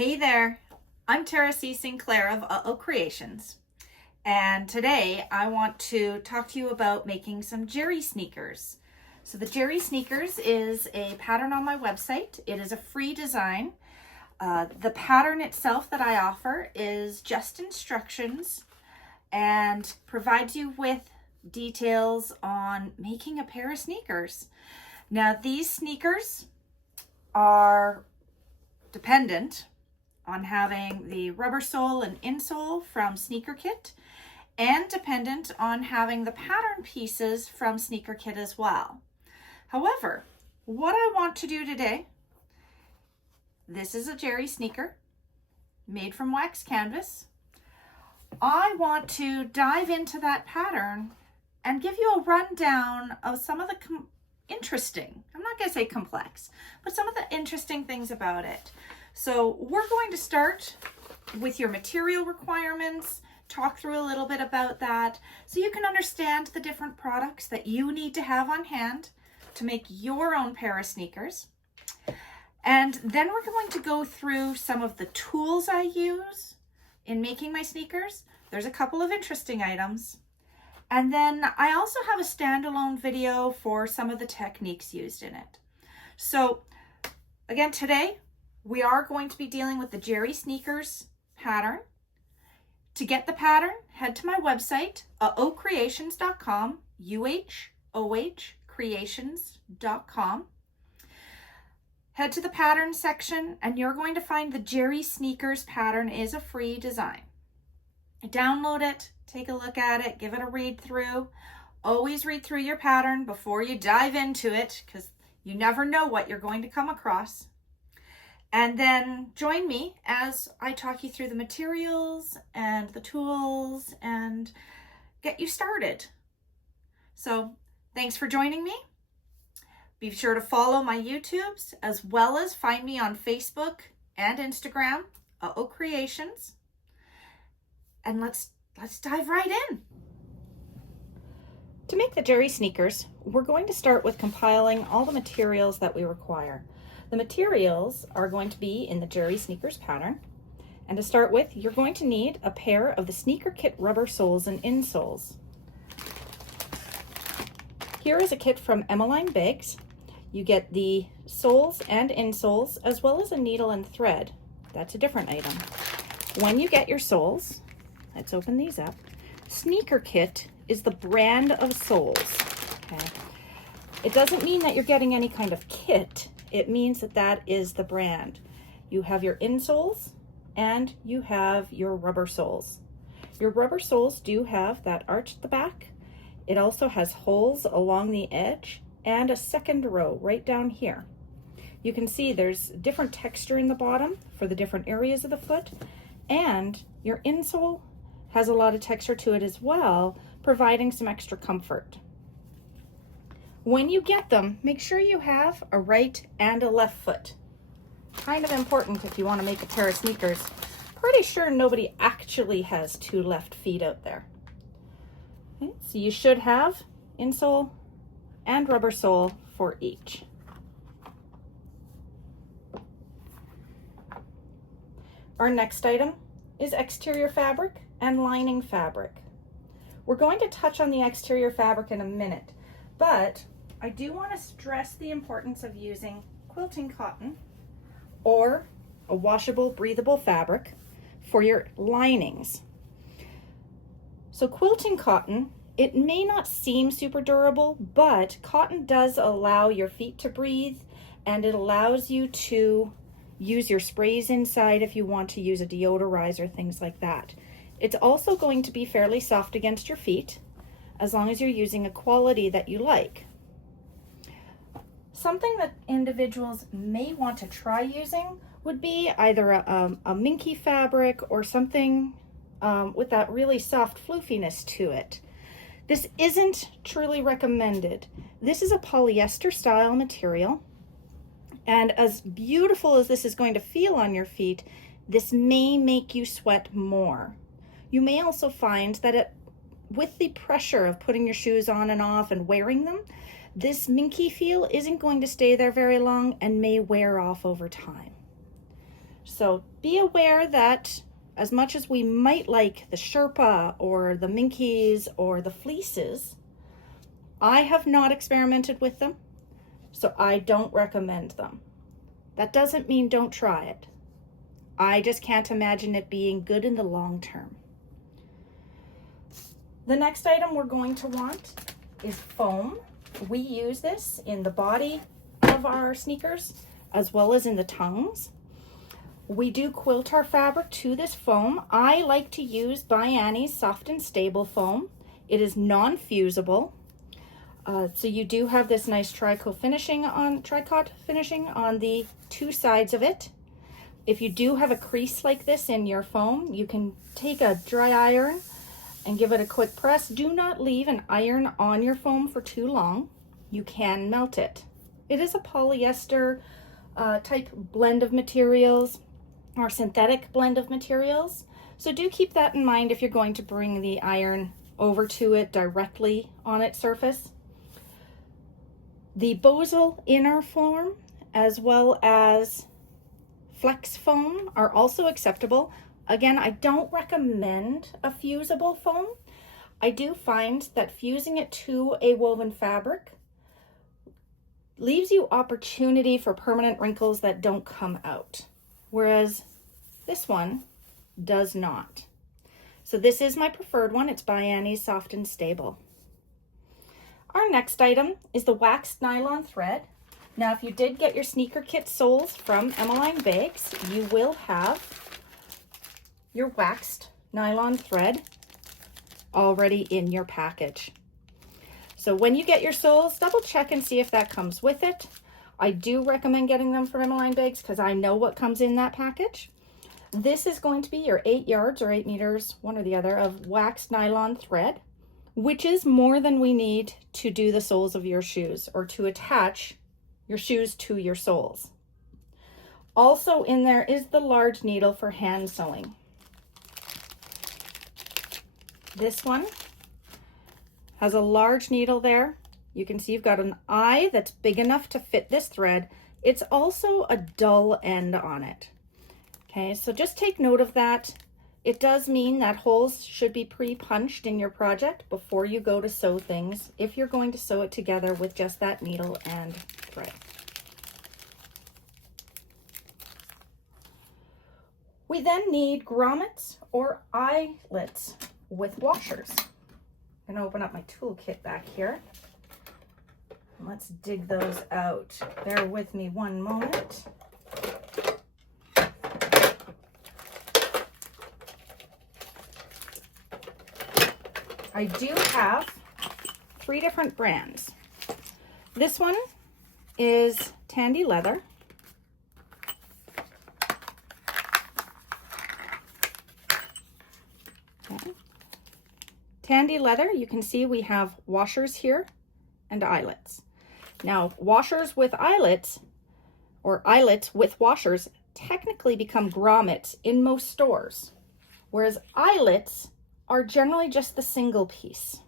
Hey there, I'm Tara C. Sinclair of Creations, and today I want to talk to you about making some Jerry sneakers. So the Jerry sneakers is a pattern on my website. It is a free design. The pattern itself that I offer is just instructions and provides you with details on making a pair of sneakers. Now these sneakers are dependent on having the rubber sole and insole from Sneaker Kit, and dependent on having the pattern pieces from Sneaker Kit as well. However, what I want to do today, this is a Jerry sneaker made from wax canvas. I want to dive into that pattern and give you a rundown of some of the interesting, I'm not going to say complex, but some of the interesting things about it. So we're going to start with your material requirements, talk through a little bit about that so you can understand the different products that you need to have on hand to make your own pair of sneakers. And then we're going to go through some of the tools I use in making my sneakers. There's a couple of interesting items. And then I also have a standalone video for some of the techniques used in it. So again, today we are going to be dealing with the Jerry sneakers pattern. To get the pattern, head to my website, uhcreations.com, UHOH creations.com. Head to the pattern section and you're going to find the Jerry sneakers pattern is a free design. Download it, take a look at it, give it a read through. Always read through your pattern before you dive into it because you never know what you're going to come across. And then join me as I talk you through the materials and the tools and get you started. So thanks for joining me. Be sure to follow my YouTubes as well as find me on Facebook and Instagram, Creations. And let's dive right in. To make the Jerry sneakers, we're going to start with compiling all the materials that we require. The materials are going to be in the Jerry sneakers pattern. And to start with, you're going to need a pair of the Sneaker Kit rubber soles and insoles. Here is a kit from Emmeline Bags. You get the soles and insoles as well as a needle and thread. That's a different item. When you get your soles, let's open these up. Sneaker Kit is the brand of soles. Okay. It doesn't mean that you're getting any kind of kit. It means that that is the brand. You have your insoles and you have your rubber soles. Your rubber soles do have that arch at the back. It also has holes along the edge and a second row right down here. You can see there's different texture in the bottom for the different areas of the foot, and your insole has a lot of texture to it as well, providing some extra comfort. When you get them, make sure you have a right and a left foot. Kind of important if you want to make a pair of sneakers. Pretty sure nobody actually has two left feet out there. Okay, so you should have insole and rubber sole for each. Our next item is exterior fabric and lining fabric. We're going to touch on the exterior fabric in a minute, but I do want to stress the importance of using quilting cotton or a washable, breathable fabric for your linings. So quilting cotton, it may not seem super durable, but cotton does allow your feet to breathe, and it allows you to use your sprays inside if you want to use a deodorizer, things like that. It's also going to be fairly soft against your feet as long as you're using a quality that you like. Something that individuals may want to try using would be either a minky fabric or something with that really soft floofiness to it. This isn't truly recommended. This is a polyester style material, and as beautiful as this is going to feel on your feet, this may make you sweat more. You may also find that with the pressure of putting your shoes on and off and wearing them, this minky feel isn't going to stay there very long and may wear off over time. So be aware that as much as we might like the Sherpa or the Minkies or the fleeces, I have not experimented with them, so I don't recommend them. That doesn't mean don't try it. I just can't imagine it being good in the long term. The next item we're going to want is foam. We use this in the body of our sneakers as well as in the tongues. We do quilt our fabric to this foam. I like to use By Annie's Soft and Stable foam. It is non-fusible. So you do have this nice tricot finishing on the two sides of it. If you do have a crease like this in your foam, you can take a dry iron and give it a quick press. Do not leave an iron on your foam for too long. You can melt it. It is a polyester type blend of materials or synthetic blend of materials. So do keep that in mind if you're going to bring the iron over to it directly on its surface. The Bosal inner foam as well as flex foam are also acceptable. Again, I don't recommend a fusible foam. I do find that fusing it to a woven fabric leaves you opportunity for permanent wrinkles that don't come out, whereas this one does not. So this is my preferred one. It's By Annie's Soft and Stable. Our next item is the waxed nylon thread. Now, if you did get your sneaker kit soles from Emmeline Bags, you will have your waxed nylon thread already in your package. So when you get your soles, double check and see if that comes with it. I do recommend getting them from Emmeline Bags because I know what comes in that package. This is going to be your 8 yards or 8 meters, one or the other, of waxed nylon thread, which is more than we need to do the soles of your shoes or to attach your shoes to your soles. Also in there is the large needle for hand sewing. This one has a large needle there. You can see you've got an eye that's big enough to fit this thread. It's also a dull end on it. Okay, so just take note of that. It does mean that holes should be pre-punched in your project before you go to sew things, if you're going to sew it together with just that needle and thread. We then need grommets or eyelets with washers. I'm gonna open up my toolkit back here. Let's dig those out. Bear with me one moment. I do have 3 different brands. This one is Tandy Leather. Okay. Tandy Leather, you can see we have washers here and eyelets. Now, washers with eyelets or eyelets with washers technically become grommets in most stores, whereas eyelets are generally just the single piece.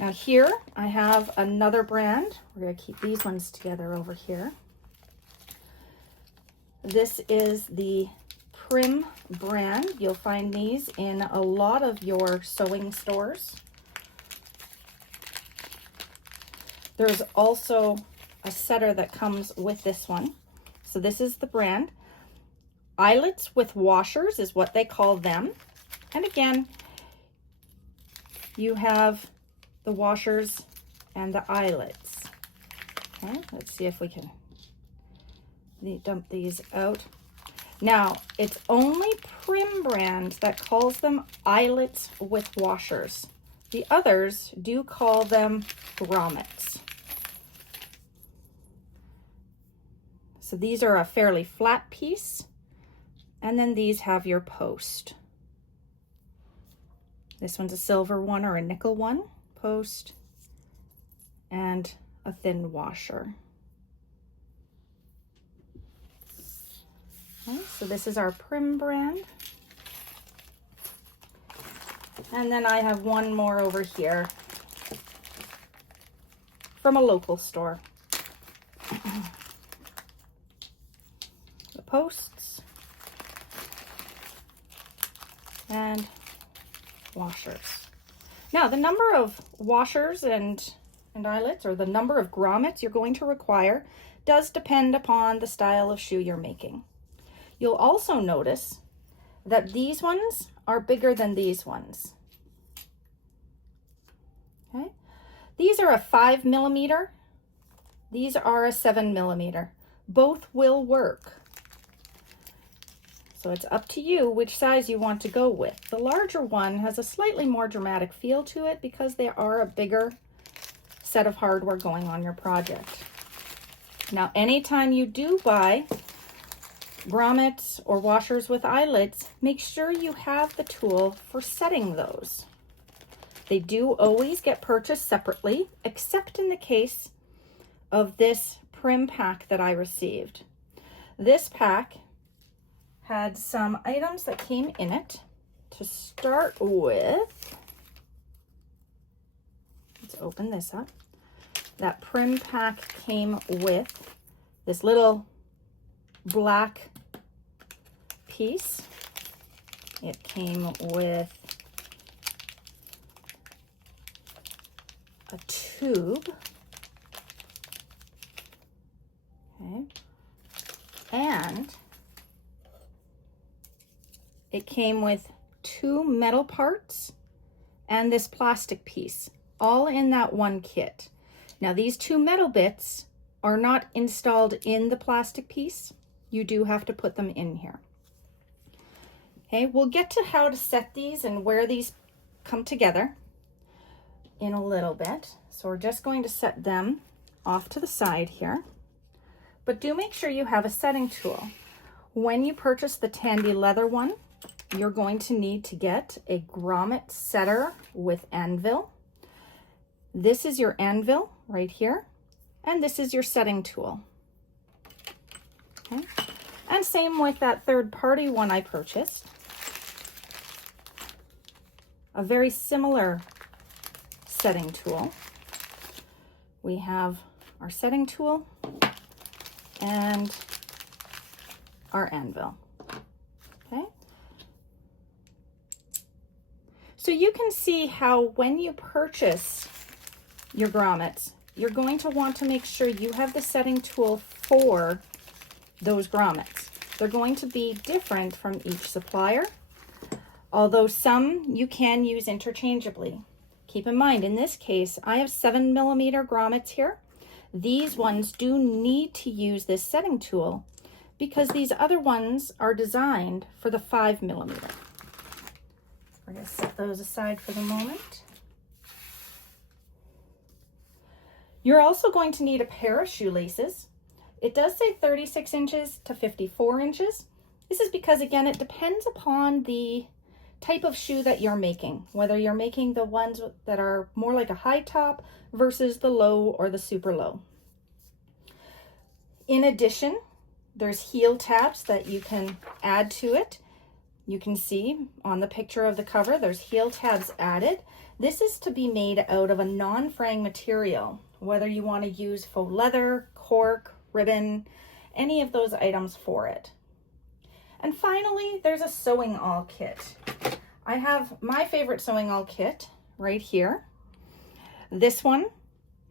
Now here I have another brand. We're going to keep these ones together over here. This is the Prim brand. You'll find these in a lot of your sewing stores. There's also a setter that comes with this one. So this is the brand. Eyelets with washers is what they call them. And again, you have the washers and the eyelets. Okay, let's see if we can dump these out. Now, it's only Prim brand that calls them eyelets with washers. The others do call them grommets. So these are a fairly flat piece, and then these have your post. This one's a silver one or a nickel one, post, and a thin washer. Okay, so this is our Prim brand. And then I have one more over here from a local store. The posts and washers. Now, the number of washers and eyelets, or the number of grommets you're going to require, does depend upon the style of shoe you're making. You'll also notice that these ones are bigger than these ones. Okay, these are a 5 millimeter. These are a 7 millimeter. Both will work. So it's up to you which size you want to go with. The larger one has a slightly more dramatic feel to it because they are a bigger set of hardware going on your project. Now, anytime you do buy grommets or washers with eyelets, make sure you have the tool for setting those. They do always get purchased separately, except in the case of this Prim pack that I received. This pack had some items that came in it. To start with, let's open this up. That Prim pack came with this little black piece. It came with a tube. Okay. And it came with 2 metal parts and this plastic piece, all in that one kit. Now, these 2 metal bits are not installed in the plastic piece. You do have to put them in here. Okay, we'll get to how to set these and where these come together in a little bit. So we're just going to set them off to the side here. But do make sure you have a setting tool. When you purchase the Tandy leather one, you're going to need to get a grommet setter with anvil. This is your anvil right here, and this is your setting tool. Okay. And same with that third-party one I purchased. A very similar setting tool. We have our setting tool and our anvil. Okay. So you can see how when you purchase your grommets, you're going to want to make sure you have the setting tool for those grommets. They're going to be different from each supplier, although some you can use interchangeably. Keep in mind, in this case, I have 7 millimeter grommets here. These ones do need to use this setting tool because these other ones are designed for the 5 millimeter. We're going to set those aside for the moment. You're also going to need a pair of shoelaces. It does say 36 inches to 54 inches. This is because, again, it depends upon the type of shoe that you're making, whether you're making the ones that are more like a high top versus the low or the super low. In addition, there's heel tabs that you can add to it. You can see on the picture of the cover, there's heel tabs added. This is to be made out of a non-fraying material, whether you want to use faux leather, cork, ribbon, any of those items for it. And finally, there's a sewing awl kit. I have my favorite sewing awl kit right here. This one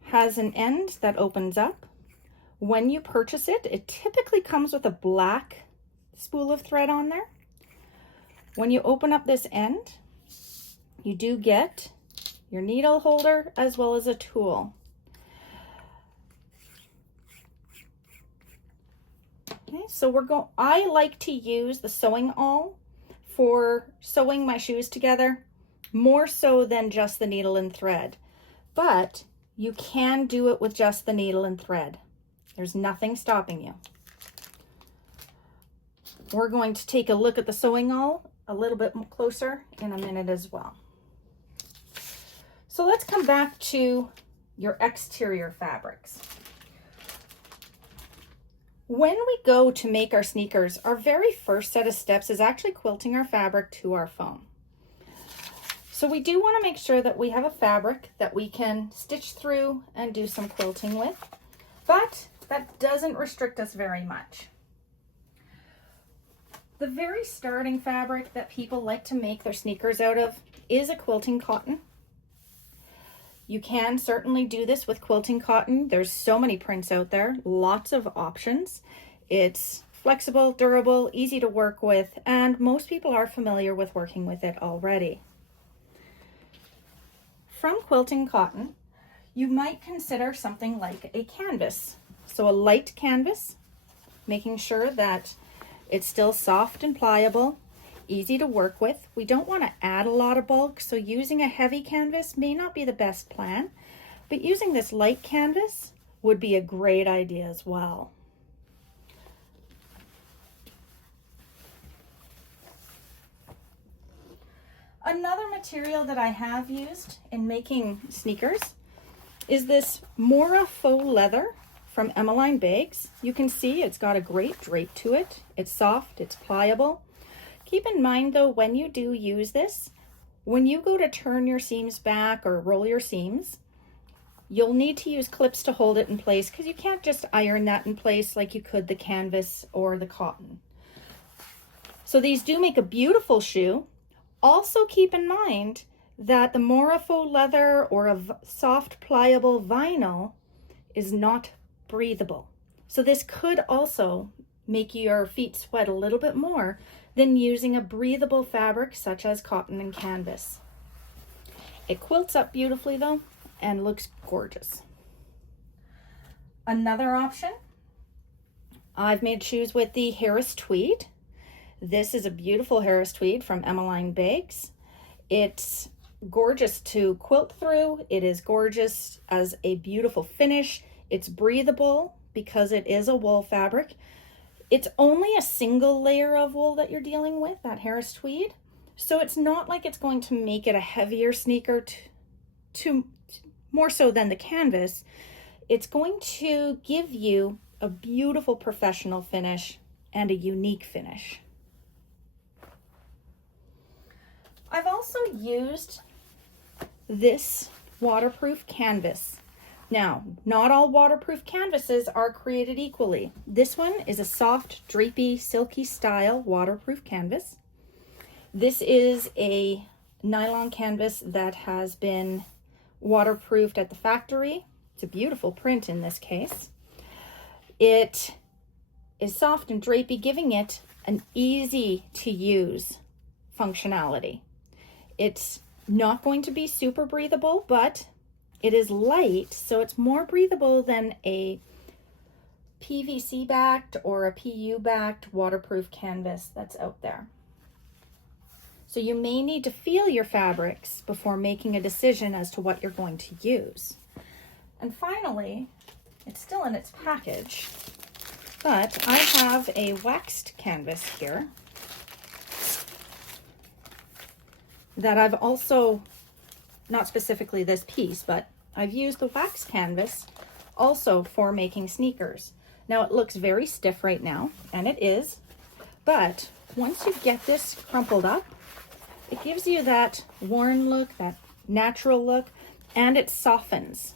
has an end that opens up. When you purchase it, it typically comes with a black spool of thread on there. When you open up this end, you do get your needle holder as well as a tool. Okay, so I like to use the sewing awl for sewing my shoes together, more so than just the needle and thread. But you can do it with just the needle and thread. There's nothing stopping you. We're going to take a look at the sewing awl a little bit closer in a minute as well. So let's come back to your exterior fabrics. When we go to make our sneakers, our very first set of steps is actually quilting our fabric to our foam. So we do want to make sure that we have a fabric that we can stitch through and do some quilting with, but that doesn't restrict us very much. The very starting fabric that people like to make their sneakers out of is a quilting cotton. You can certainly do this with quilting cotton. There's so many prints out there, lots of options. It's flexible, durable, easy to work with, and most people are familiar with working with it already. From quilting cotton, you might consider something like a canvas. So a light canvas, making sure that it's still soft and pliable, easy to work with. We don't want to add a lot of bulk, so using a heavy canvas may not be the best plan, but using this light canvas would be a great idea as well. Another material that I have used in making sneakers is this Mora faux leather from Emmeline Bags. You can see it's got a great drape to it. It's soft, it's pliable. Keep in mind though, when you do use this, when you go to turn your seams back or roll your seams, you'll need to use clips to hold it in place because you can't just iron that in place like you could the canvas or the cotton. So these do make a beautiful shoe. Also keep in mind that the Mora faux leather or a soft pliable vinyl is not breathable. So this could also make your feet sweat a little bit more than using a breathable fabric such as cotton and canvas. It quilts up beautifully though and looks gorgeous. Another option, I've made shoes with the Harris tweed. This is a beautiful Harris tweed from Emmeline Bags. It's gorgeous to quilt through. It is gorgeous as a beautiful finish. It's breathable because it is a wool fabric. It's only a single layer of wool that you're dealing with, that Harris tweed. So it's not like it's going to make it a heavier sneaker to more so than the canvas. It's going to give you a beautiful professional finish and a unique finish. I've also used this waterproof canvas. Now, not all waterproof canvases are created equally. This one is a soft, drapey, silky style waterproof canvas. This is a nylon canvas that has been waterproofed at the factory. It's a beautiful print in this case. It is soft and drapey, giving it an easy to use functionality. It's not going to be super breathable, but it is light, so it's more breathable than a PVC backed or a PU backed waterproof canvas that's out there. So you may need to feel your fabrics before making a decision as to what you're going to use. And finally, it's still in its package, but I have a waxed canvas here that I've also, not specifically this piece, but I've used the wax canvas also for making sneakers. Now it looks very stiff right now, and it is, but once you get this crumpled up, it gives you that worn look, that natural look, and it softens.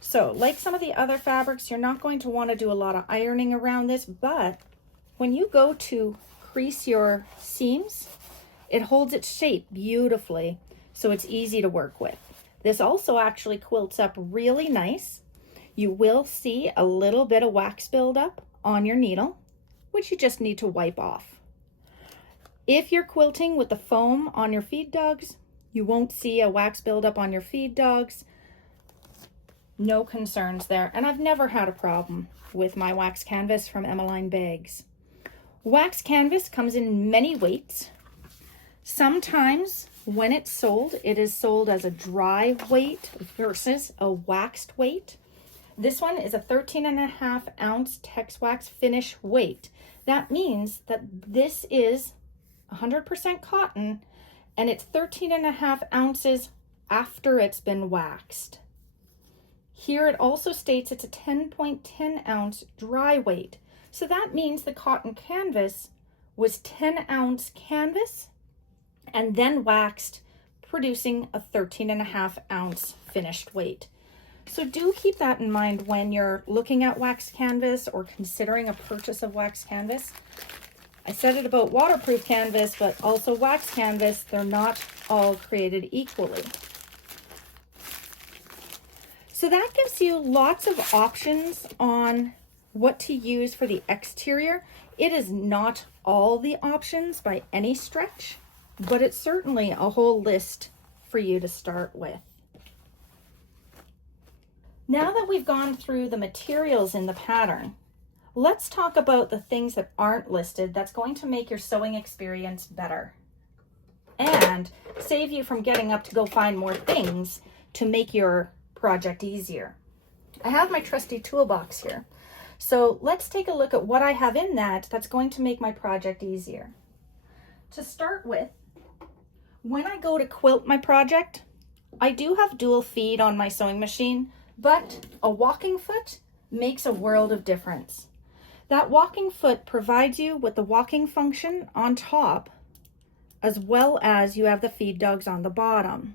So like some of the other fabrics, you're not going to want to do a lot of ironing around this, but when you go to crease your seams, it holds its shape beautifully, so it's easy to work with. This also actually quilts up really nice. You will see a little bit of wax buildup on your needle, which you just need to wipe off. If you're quilting with the foam on your feed dogs, you won't see a wax buildup on your feed dogs. No concerns there, and I've never had a problem with my wax canvas from Emmeline Bags. Wax canvas comes in many weights. Sometimes when it's sold, it is sold as a dry weight versus a waxed weight. This one is a 13.5 ounce Tex Wax finish weight. That means that this is 100% cotton and it's 13.5 ounces after it's been waxed. Here it also states it's a 10.10 ounce dry weight. So that means the cotton canvas was 10 ounce canvas and then waxed, producing a 13.5 ounce finished weight. So do keep that in mind when you're looking at wax canvas or considering a purchase of wax canvas. I said it about waterproof canvas, but also wax canvas. They're not all created equally. So that gives you lots of options on what to use for the exterior. It is not all the options by any stretch, but it's certainly a whole list for you to start with. Now that we've gone through the materials in the pattern, let's talk about the things that aren't listed that's going to make your sewing experience better and save you from getting up to go find more things to make your project easier. I have my trusty toolbox here. So let's take a look at what I have in that that's going to make my project easier. To start with, when I go to quilt my project, I do have dual feed on my sewing machine, but a walking foot makes a world of difference. That walking foot provides you with the walking function on top, as well as you have the feed dogs on the bottom.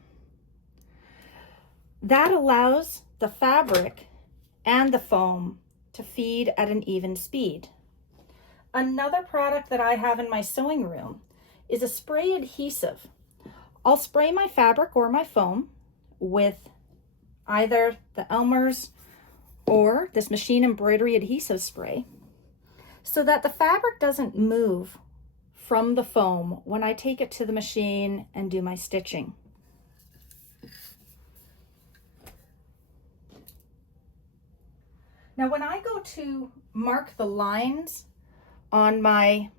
That allows the fabric and the foam to feed at an even speed. Another product that I have in my sewing room is a spray adhesive. I'll spray my fabric or my foam with either the Elmer's or this machine embroidery adhesive spray so that the fabric doesn't move from the foam when I take it to the machine and do my stitching. Now, when I go to mark the lines on my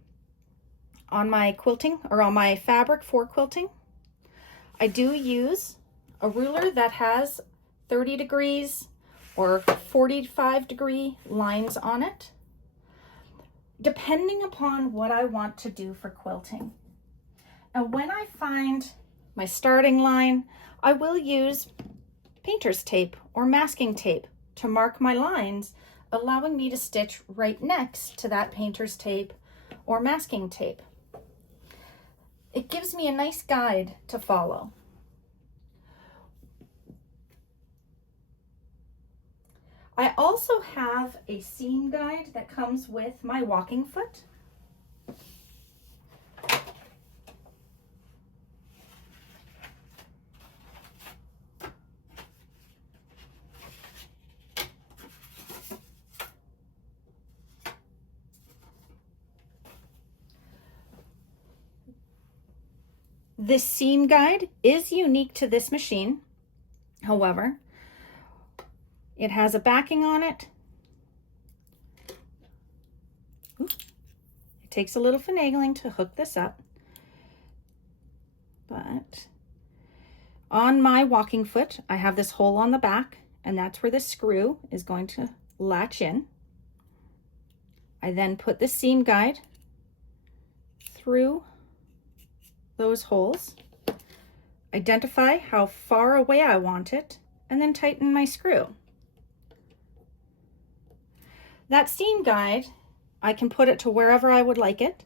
quilting or on my fabric for quilting, I do use a ruler that has 30 degrees or 45 degree lines on it, depending upon what I want to do for quilting. And when I find my starting line, I will use painter's tape or masking tape to mark my lines, allowing me to stitch right next to that painter's tape or masking tape. It gives me a nice guide to follow. I also have a seam guide that comes with my walking foot. This seam guide is unique to this machine. However, it has a backing on it. Ooh, it takes a little finagling to hook this up. But on my walking foot, I have this hole on the back, and that's where the screw is going to latch in. I then put the seam guide through those holes, identify how far away I want it, and then tighten my screw. That seam guide, I can put it to wherever I would like it,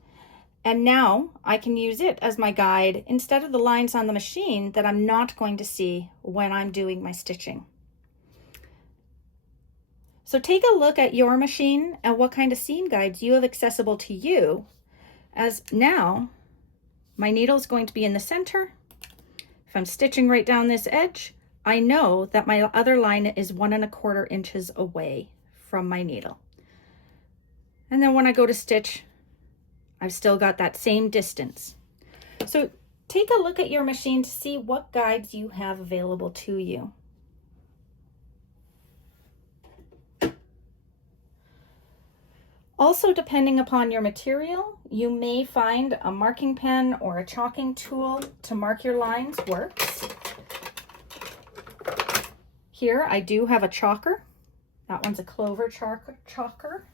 and now I can use it as my guide instead of the lines on the machine that I'm not going to see when I'm doing my stitching. So take a look at your machine and what kind of seam guides you have accessible to you, as now my needle is going to be in the center. If I'm stitching right down this edge, I know that my other line is 1 1/4 inches away from my needle. And then when I go to stitch, I've still got that same distance. So take a look at your machine to see what guides you have available to you. Also, depending upon your material, you may find a marking pen or a chalking tool to mark your lines works. Here I do have a chalker. That one's a clover chalker.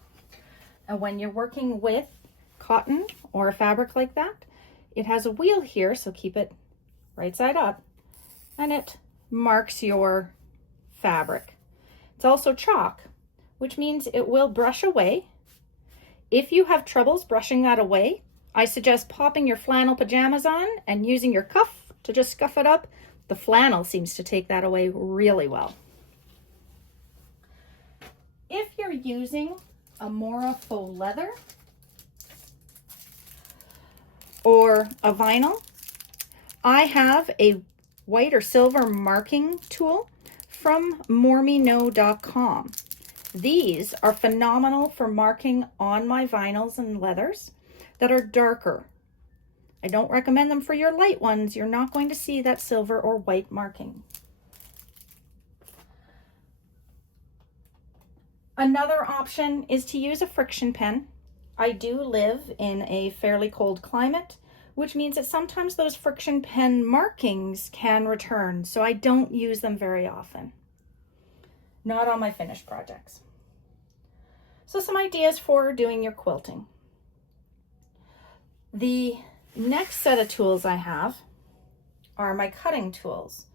And when you're working with cotton or a fabric like that, it has a wheel here, so keep it right side up, and it marks your fabric. It's also chalk, which means it will brush away. If you have troubles brushing that away, I suggest popping your flannel pajamas on and using your cuff to just scuff it up. The flannel seems to take that away really well. If you're using a Mora faux leather, or a vinyl, I have a white or silver marking tool from moremeknow.com. These are phenomenal for marking on my vinyls and leathers that are darker. I don't recommend them for your light ones. You're not going to see that silver or white marking. Another option is to use a friction pen. I do live in a fairly cold climate, which means that sometimes those friction pen markings can return, so I don't use them very often. Not on my finished projects. So some ideas for doing your quilting. The next set of tools I have are my cutting tools.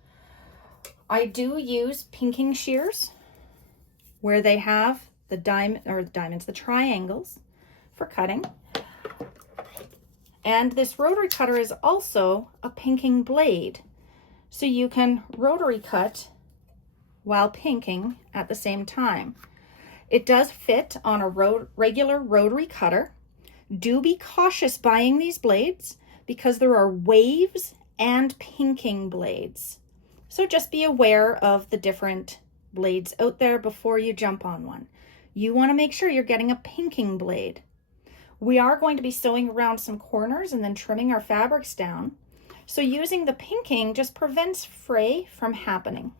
I do use pinking shears where they have the the triangles for cutting. And this rotary cutter is also a pinking blade. So you can rotary cut while pinking at the same time. It does fit on a regular rotary cutter. Do be cautious buying these blades because there are waves and pinking blades. So just be aware of the different blades out there before you jump on one. You want to make sure you're getting a pinking blade. We are going to be sewing around some corners and then trimming our fabrics down. So using the pinking just prevents fray from happening.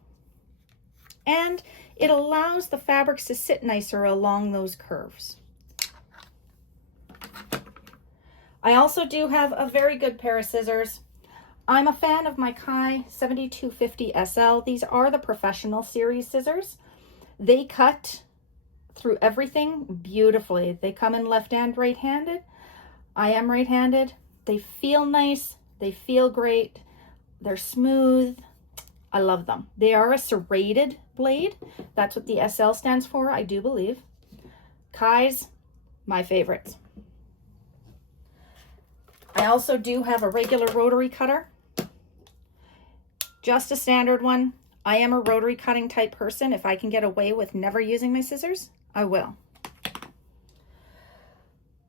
And it allows the fabrics to sit nicer along those curves. I also do have a very good pair of scissors. I'm a fan of my Kai 7250 SL. These are the professional series scissors. They cut through everything beautifully. They come in left and right-handed. I am right-handed. They feel nice. They feel great. They're smooth. I love them. They are a serrated blade. That's what the SL stands for, I do believe. Kai's, my favorites. I also do have a regular rotary cutter. Just a standard one. I am a rotary cutting type person. If I can get away with never using my scissors, I will.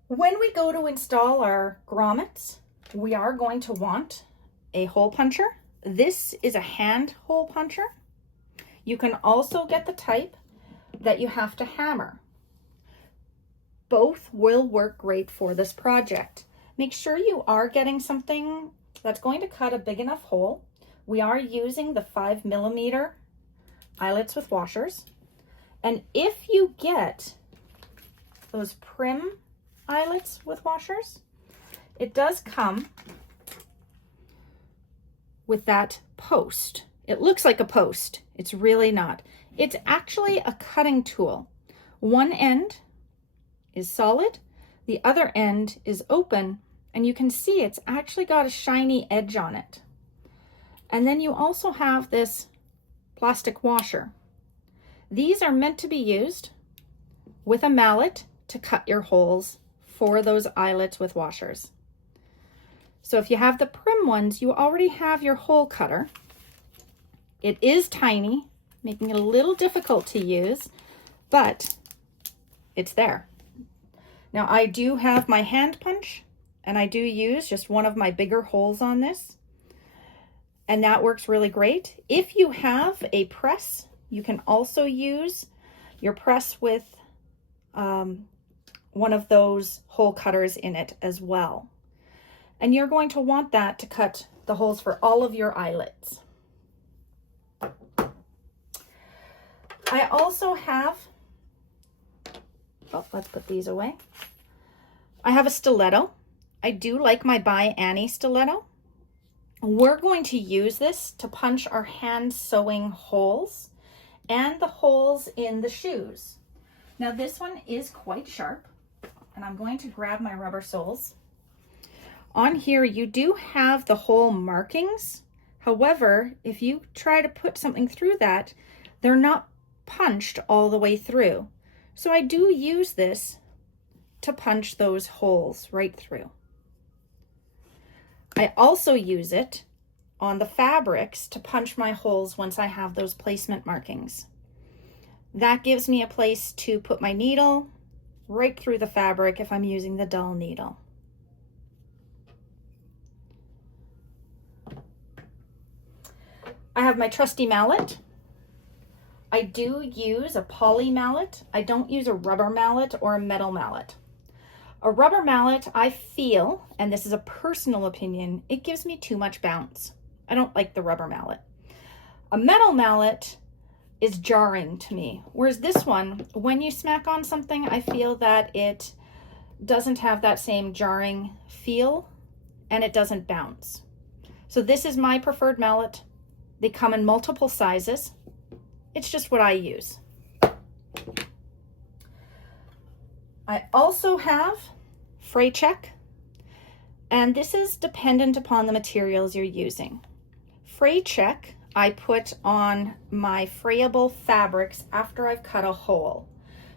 When we go to install our grommets, we are going to want a hole puncher. This is a hand hole puncher. You can also get the type that you have to hammer. Both will work great for this project. Make sure you are getting something that's going to cut a big enough hole. We are using the 5mm eyelets with washers. And if you get those prim eyelets with washers, it does come with that post. It looks like a post. It's really not. It's actually a cutting tool. One end is solid, the other end is open, and you can see it's actually got a shiny edge on it. And then you also have this plastic washer. These are meant to be used with a mallet to cut your holes for those eyelets with washers. So if you have the prim ones, you already have your hole cutter. It is tiny, making it a little difficult to use, but it's there. Now I do have my hand punch, and I do use just one of my bigger holes on this, and that works really great. If you have a press, you can also use your press with one of those hole cutters in it as well. And you're going to want that to cut the holes for all of your eyelets. I also have, let's put these away. I have a stiletto. I do like my By Annie stiletto. We're going to use this to punch our hand sewing holes and the holes in the shoes. Now this one is quite sharp, and I'm going to grab my rubber soles. On here you do have the hole markings. However, if you try to put something through that, they're not punched all the way through. So I do use this to punch those holes right through. I also use it on the fabrics to punch my holes once I have those placement markings. That gives me a place to put my needle right through the fabric if I'm using the dull needle. I have my trusty mallet. I do use a poly mallet. I don't use a rubber mallet or a metal mallet. A rubber mallet, I feel, and this is a personal opinion, it gives me too much bounce. I don't like the rubber mallet. A metal mallet is jarring to me, whereas this one, when you smack on something, I feel that it doesn't have that same jarring feel and it doesn't bounce. So this is my preferred mallet. They come in multiple sizes. It's just what I use. I also have fray check, and this is dependent upon the materials you're using. Fray check I put on my frayable fabrics after I've cut a hole.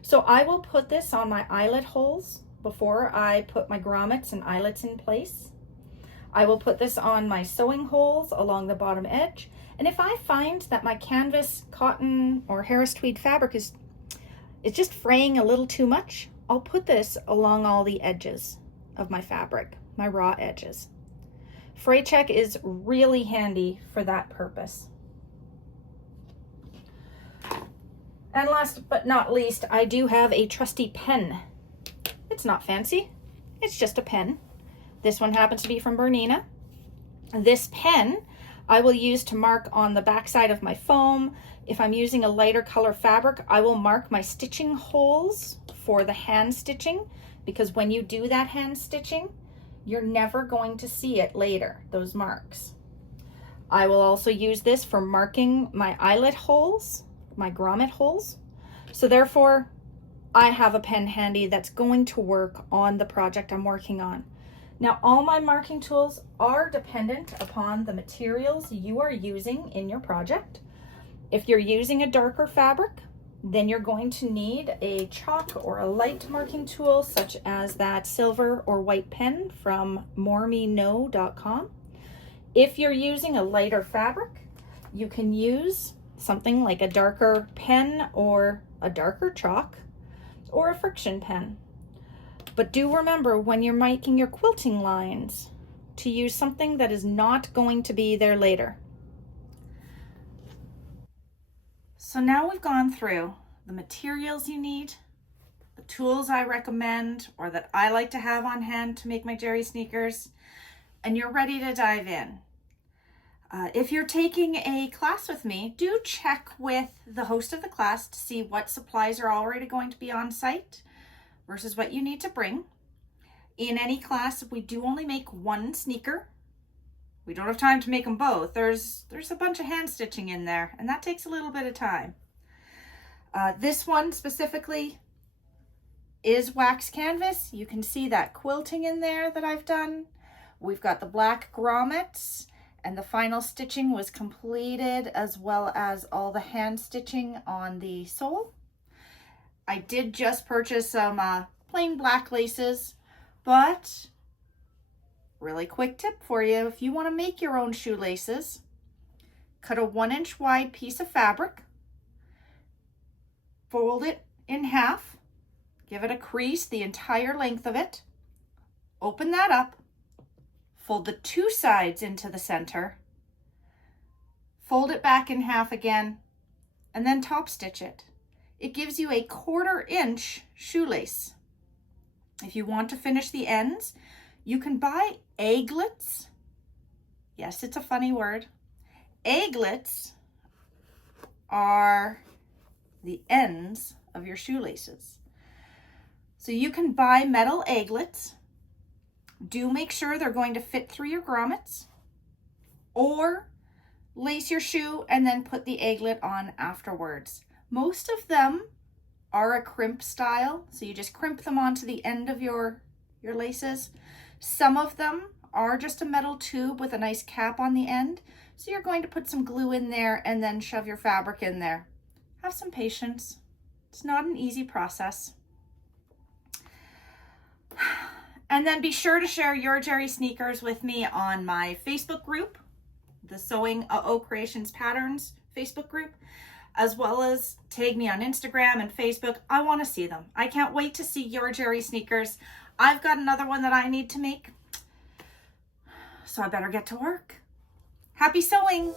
So I will put this on my eyelet holes before I put my grommets and eyelets in place. I will put this on my sewing holes along the bottom edge. And if I find that my canvas, cotton, or Harris tweed fabric is just fraying a little too much, I'll put this along all the edges of my fabric, my raw edges. Fray check is really handy for that purpose. And last but not least, I do have a trusty pen. It's not fancy, it's just a pen. This one happens to be from Bernina. This pen I will use to mark on the back side of my foam. If I'm using a lighter color fabric, I will mark my stitching holes for the hand stitching, because when you do that hand stitching, you're never going to see it later, those marks. I will also use this for marking my eyelet holes, my grommet holes. So therefore, I have a pen handy that's going to work on the project I'm working on. Now, all my marking tools are dependent upon the materials you are using in your project. If you're using a darker fabric, then you're going to need a chalk or a light marking tool, such as that silver or white pen from moremeknow.com. If you're using a lighter fabric, you can use something like a darker pen or a darker chalk or a friction pen. But do remember, when you're making your quilting lines, to use something that is not going to be there later. So now we've gone through the materials you need, the tools I recommend or that I like to have on hand to make my jerry sneakers, and you're ready to dive in. If you're taking a class with me, do check with the host of the class to see what supplies are already going to be on site versus what you need to bring. In any class, we do only make one sneaker. We don't have time to make them both. There's a bunch of hand stitching in there, and that takes a little bit of time. This one specifically is wax canvas. You can see that quilting in there that I've done. We've got the black grommets, and the final stitching was completed, as well as all the hand stitching on the sole. I did just purchase some plain black laces, but really quick tip for you, if you want to make your own shoelaces, cut a 1-inch wide piece of fabric, fold it in half, give it a crease the entire length of it, open that up, fold the two sides into the center, fold it back in half again, and then top stitch it. It gives you a 1/4 inch shoelace. If you want to finish the ends, you can buy eglets. Yes, it's a funny word. Eglets are the ends of your shoelaces. So you can buy metal eglets. Do make sure they're going to fit through your grommets, or lace your shoe and then put the egglet on afterwards. Most of them are a crimp style, so you just crimp them onto the end of your laces. Some of them are just a metal tube with a nice cap on the end, so you're going to put some glue in there and then shove your fabric in there. Have some patience. It's not an easy process. And then be sure to share your jerry sneakers with me on my Facebook group, the Sewing Creations Patterns Facebook group, as well as tag me on Instagram and Facebook. I want to see them. I can't wait to see your jerry sneakers. I've got another one that I need to make, so I better get to work. Happy sewing!